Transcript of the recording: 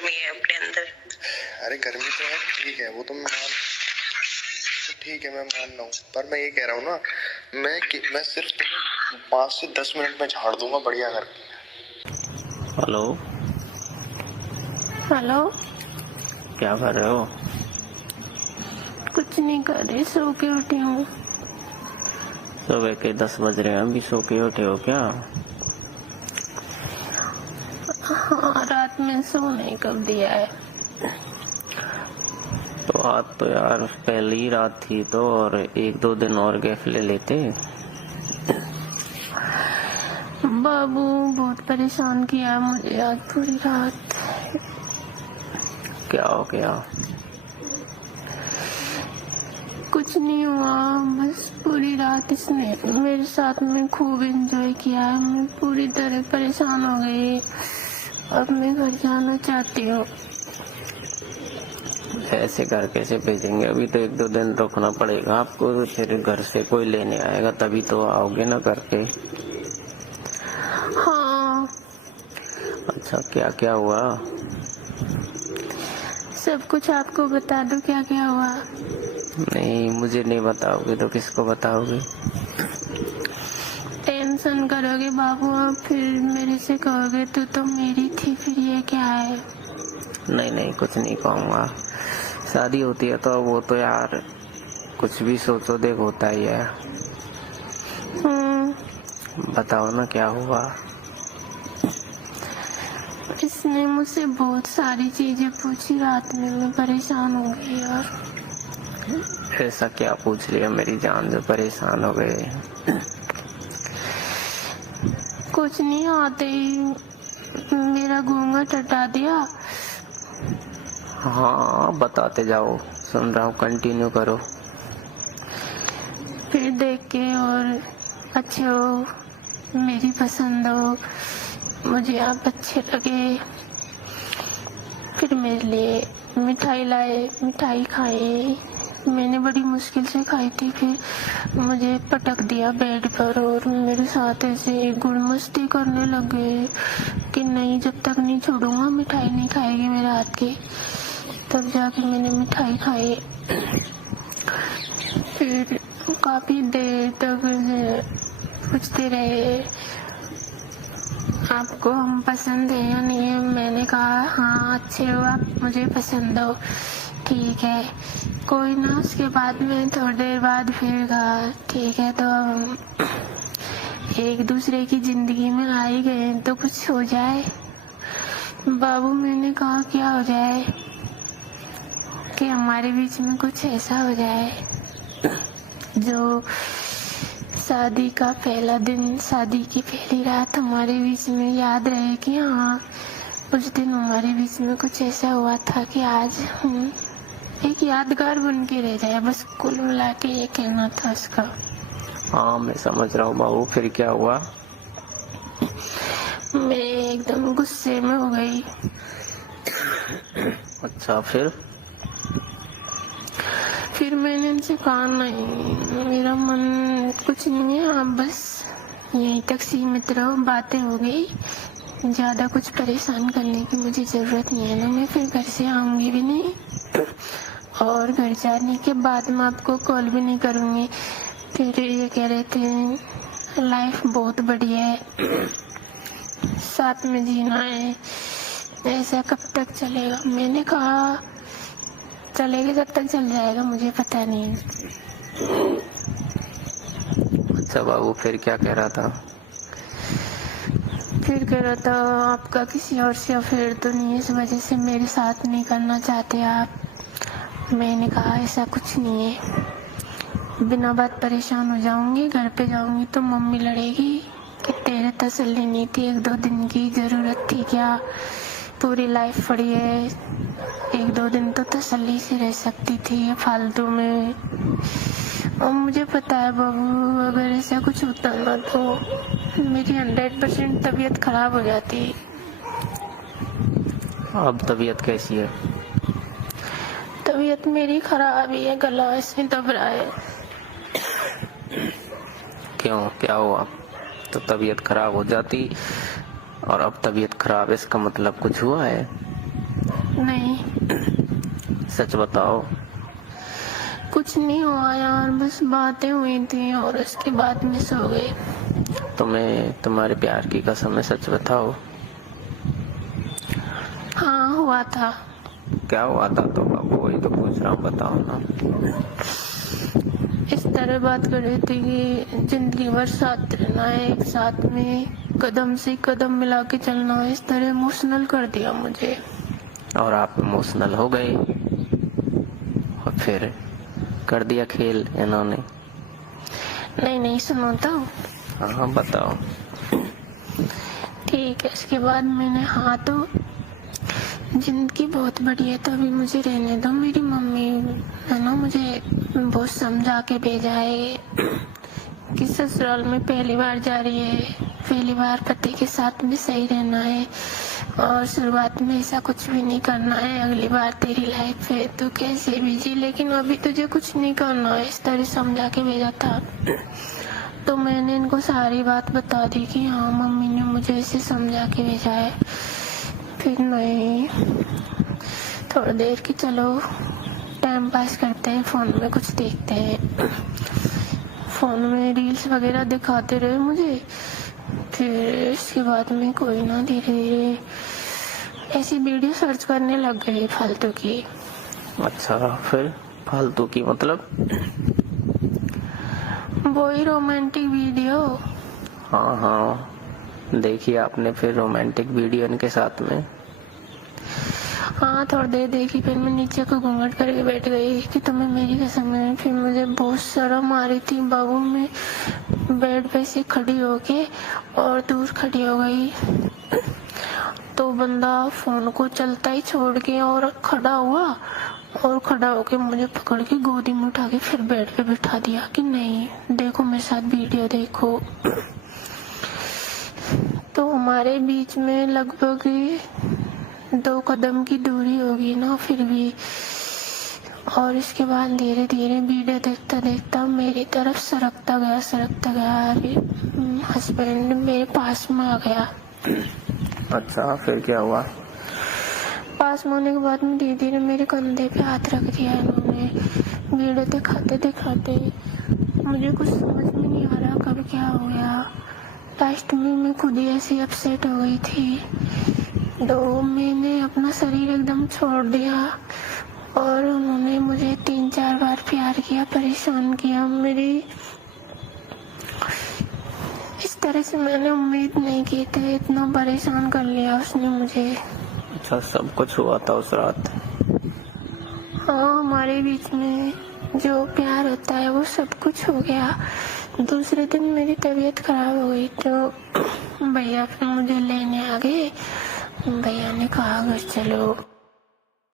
गर्मी है अपने अंदर। अरे गर्मी तो है, ठीक है, वो तो मैं मान, तो ठीक है मैं मान रहा हूँ, पर मैं ये कह रहा हूँ ना, मैं सिर्फ तुम्हें 5 से 10 मिनट में झाड़ दूंगा बढ़िया करके। हेलो हेलो, क्या कर रहे हो? कुछ नहीं कर रही, सो के उठी हूँ। सुबह के 10 बज रहे हैं, अभी सो के उठे हो क्या? हाँ, रात में सोने कब दिया है? तो आज तो यार पहली ही रात थी तो, और 1-2 दिन और गैप ले लेते। बाबू बहुत परेशान किया मुझे आज पूरी रात। क्या हो गया? कुछ नहीं हुआ, बस पूरी रात इसने मेरे साथ में खूब एंजॉय किया। मैं पूरी तरह परेशान हो गई, अब मैं घर जाना चाहती हूँ। ऐसे घर कैसे भेजेंगे? अभी तो 1-2 दिन रुकना पड़ेगा आपको, फिर घर से कोई लेने आएगा तभी तो आओगे ना करके। हाँ। अच्छा, क्या क्या हुआ? सब कुछ आपको बता दूं क्या क्या हुआ? नहीं, मुझे नहीं बताओगे तो किसको बताओगे? टेंशन करोगे बाबू आप, फिर मेरे से कहोगे तो मेरी थी, फिर ये क्या है? नहीं नहीं, कुछ नहीं कहूँगा। शादी होती है तो वो तो यार कुछ भी सोचो देख होता ही है। बताओ ना क्या हुआ? इसने मुझसे बहुत सारी चीजें पूछी रात में, मैं परेशान हो गई यार। ऐसा क्या पूछ लिया मेरी जान जो परेशान हो गए? कुछ नहीं, आते ही मेरा घूंघट हटा दिया। हाँ बताते जाओ, सुन रहा हूँ, कंटिन्यू करो। फिर देख के और अच्छे हो, मेरी पसंद हो, मुझे आप अच्छे लगे। फिर मेरे लिए मिठाई लाए, मिठाई खाई, मैंने बड़ी मुश्किल से खाई थी। फिर मुझे पटक दिया बेड पर और मेरे साथ ऐसे गुड़ मस्ती करने लगे कि नहीं, जब तक नहीं छोड़ूंगा मिठाई नहीं खाएगी मेरे हाथ की। तब जाके मैंने मिठाई खाई। फिर काफी देर तक पूछते रहे आपको हम पसंद है या नहीं है। मैंने कहा हाँ अच्छे हो आप, मुझे पसंद हो, ठीक है कोई ना। उसके बाद में थोड़ी देर बाद फिर कहा ठीक है, तो हम एक दूसरे की जिंदगी में आ ही गए तो कुछ हो जाए। बाबू मैंने कहा क्या हो जाए? कि हमारे बीच में कुछ ऐसा हो जाए जो शादी का पहला दिन, शादी की पहली रात हमारे बीच में याद रहे कि हाँ उस दिन हमारे बीच में कुछ ऐसा हुआ था कि आज हम एक यादगार बन के रह जाए। बस कुल मिला के ये कहना था उसका। हाँ मैं समझ रहा हूँ बाबू, फिर क्या हुआ? मैं एकदम गुस्से में हो गई। अच्छा, फिर मैंने उनसे कहा नहीं, मेरा मन कुछ नहीं है, आप बस यहीं तक सीमित रहो। बातें हो गई, ज्यादा कुछ परेशान करने की मुझे जरूरत नहीं है ना। मैं फिर घर से आऊंगी भी नहीं और घर जाने के बाद मैं आपको कॉल भी नहीं करूंगी। फिर ये कह रहे थे लाइफ बहुत बढ़िया है, साथ में जीना है, ऐसा कब तक चलेगा? मैंने कहा चलेगा जब तक चल जाएगा, मुझे पता नहीं। अच्छा बाबू, फिर क्या कह रहा था? फिर कह रहा था आपका किसी और से अफेयर तो नहीं है, इस वजह से मेरे साथ नहीं करना चाहते आप। मैंने कहा ऐसा कुछ नहीं है, बिना बात परेशान हो जाऊंगी, घर पे जाऊंगी तो मम्मी लड़ेगी कि तेरे तसल्ली नहीं थी, 1-2 दिन की जरूरत थी क्या? पूरी लाइफ पड़ी है, 1-2 दिन तो तसल्ली से रह सकती थी फालतू में। और मुझे पता है बाबू, अगर ऐसा कुछ होता ना तो मेरी 100% तबीयत खराब हो जाती। अब तबीयत कैसी है? तबीयत मेरी खराब ही है, गला इसमें दब रहा है। क्यों, क्या हुआ? तो तबीयत खराब हो जाती और अब तबीयत खराब है, इसका मतलब कुछ हुआ है? नहीं, सच बताओ। कुछ नहीं हुआ यार, बस बातें हुई थी और उसके बाद में सो गई। तुम्हें तुम्हारे प्यार की कसम है, सच बताओ। हाँ हुआ था। क्या हुआ था? तो बाबू वही तो पूछ रहा हूँ, बताओ ना। इस तरह बात कर रही थी कि जिंदगी भर साथ रहना है, एक साथ में कदम से कदम मिला के चलना है। इस तरह इमोशनल कर दिया मुझे। और आप इमोशनल हो गए और फिर कर दिया खेल इन्होंने। नहीं नहीं, सुनो तो। हाँ बताओ। ठीक है, इसके बाद मैंने हाँ तो जिंदगी बहुत बड़ी है तो अभी मुझे रहने दो। मेरी मम्मी है ना, मुझे बहुत समझा के भेजा है कि ससुराल में पहली बार जा रही है, पहली बार पति के साथ में सही रहना है और शुरुआत में ऐसा कुछ भी नहीं करना है। अगली बार तेरी लाइफ है, तू कैसे भी जी, लेकिन अभी तुझे कुछ नहीं करना है। इस तरह समझा के भेजा था। तो मैंने इनको सारी बात बता दी कि हाँ मम्मी ने मुझे ऐसे समझा के भेजा है। फिर नहीं, थोड़ी देर की चलो टाइम पास करते हैं, फोन में कुछ देखते हैं। फोन में रील्स वगैरह दिखाते रहे मुझे। फिर इसके बाद में कोई ना धीरे धीरे ऐसी वीडियो सर्च करने लग गई फालतू की। अच्छा, फिर फालतू की मतलब? वही रोमांटिक वीडियो। हाँ हाँ, देखिए आपने फिर रोमांटिक वीडियो इनके साथ में? हाँ थोड़ी देर देखी, फिर मैं नीचे को घूंघट करके बैठ गई कि तुम्हें मेरी कसम है। फिर मुझे बहुत शर्म आ रही थी बाबू। मैं बेड पे से खड़ी होके और दूर खड़ी हो गई तो बंदा फोन को चलता ही छोड़ के और खड़ा हुआ और खड़ा होके मुझे पकड़ के गोदी में उठा के फिर बेड पे बिठा दिया कि नहीं देखो मेरे साथ वीडियो देखो। तो हमारे बीच में लगभग 2 कदम की दूरी होगी ना फिर भी। और इसके बाद धीरे धीरे वीडियो देखता देखता मेरी तरफ सरकता गया। अभी हस्बैंड मेरे पास में आ गया। अच्छा, फिर क्या हुआ? पास में होने के बाद में धीरे धीरे मेरे कंधे पे हाथ रख दिया इन्होंने। वीडियो दिखाते मुझे कुछ समझ में नहीं आ रहा कब क्या हो गया। लास्ट में मैं खुद ही ऐसी अपसेट हो गई थी। तो मैंने अपना शरीर एकदम छोड़ दिया और उन्होंने मुझे 3-4 बार प्यार किया, परेशान किया। मेरी इस तरह से मैंने उम्मीद नहीं की थी, इतना परेशान कर लिया उसने मुझे। अच्छा, सब कुछ हुआ था उस रात? हाँ, हमारे बीच में जो प्यार होता है वो सब कुछ हो गया। दूसरे दिन मेरी तबीयत खराब हो गई तो भैया फिर मुझे लेने आ गए। भैया ने कहा घर चलो।